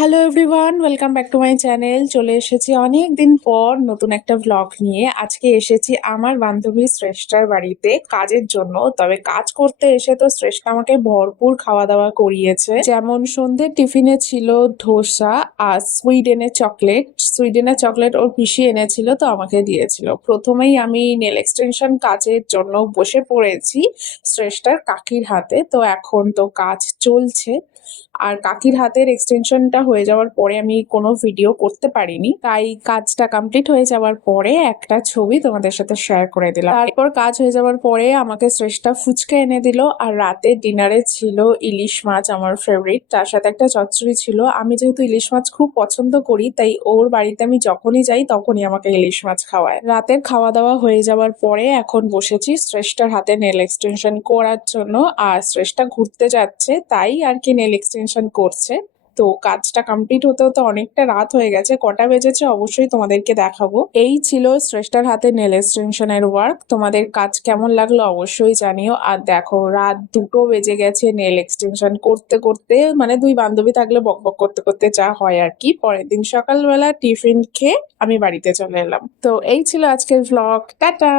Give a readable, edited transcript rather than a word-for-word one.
Hello everyone, welcome back to my channel. চলে এসেছি অনেক দিন পর নতুন একটা ভ্লগ নিয়ে। আজকে এসেছি আমার বান্ধবী শ্রেষ্ঠার বাড়িতে কাজের জন্য। তবে কাজ করতে এসে তো শ্রেষ্ঠা আমাকে ভরপুর খাওয়া দাওয়া করিয়েছে। যেমন সন্ধ্যের টিফিনে ছিল ধোসা আর সুইডেনের চকলেট ওর পিসি এনেছিল, তো আমাকে দিয়েছিল। প্রথমেই আমি নেল এক্সটেনশন কাজের জন্য বসে পড়েছি শ্রেষ্ঠার কাকির হাতে। তো এখন তো কাজ চলছে, আর কাকির হাতের এক্সটেনশনটা হয়ে যাওয়ার পরে আমি কোনো ভিডিও করতে পারিনি, তাই কাজটা কমপ্লিট হয়ে যাওয়ার পরে একটা ছবি তোমাদের সাথে শেয়ার করে দিলাম। তারপর কাজ হয়ে যাওয়ার পরে আমাকে শ্রেষ্ঠা ফুচকা এনে দিল, আর রাতে ডিনারে ছিল ইলিশ মাছ, আমার ফেভারিট। তার সাথে একটা চচ্চড়ি ছিল। আমি যেহেতু ইলিশ মাছ খুব পছন্দ করি, তাই ওর বাড়িতে আমি যখনই যাই তখনই আমাকে ইলিশ মাছ খাওয়ায়। রাতের খাওয়া দাওয়া হয়ে যাওয়ার পরে এখন বসেছি শ্রেষ্ঠার হাতে নেল এক্সটেনশন করার জন্য। আর শ্রেষ্ঠা ঘুরতে যাচ্ছে, তাই আর কি নেল এক্সটেনশন করছে। তো কাজটা কমপ্লিট হতে হতে অনেকটা রাত হয়ে গেছে। কটা বেজেছে অবশ্যই তোমাদেরকে দেখাবো। এই ছিল শ্রেষ্ঠার হাতে নেল এক্সটেনশনের ওয়ার্ক। তোমাদের কাজ কেমন লাগলো অবশ্যই জানিও। আর দেখো, রাত 2টো বেজে গেছে নেল এক্সটেনশন করতে করতে। মানে দুই বান্ধবী থাকলে বকবক করতে করতে যা হয় আর কি। পরের দিন সকালবেলা টিফিন খেয়ে আমি বাড়িতে চলে এলাম। তো এই ছিল আজকের ভ্লগ। টাটা।